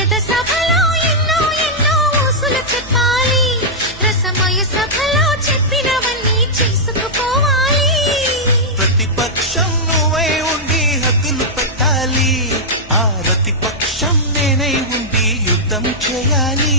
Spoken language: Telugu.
ఎద సభలో ఎన్నో ఎన్నో ఊసులు చెప్పాలి, రసమయ సభలో చెప్పినవన్నీ చేసుకుపోవాలి. ప్రతిపక్షం నువ్వై ఉండి హద్దులు పెట్టాలి, ఆ ప్రతిపక్షం నేనై ఉండి యుద్ధం చేయాలి.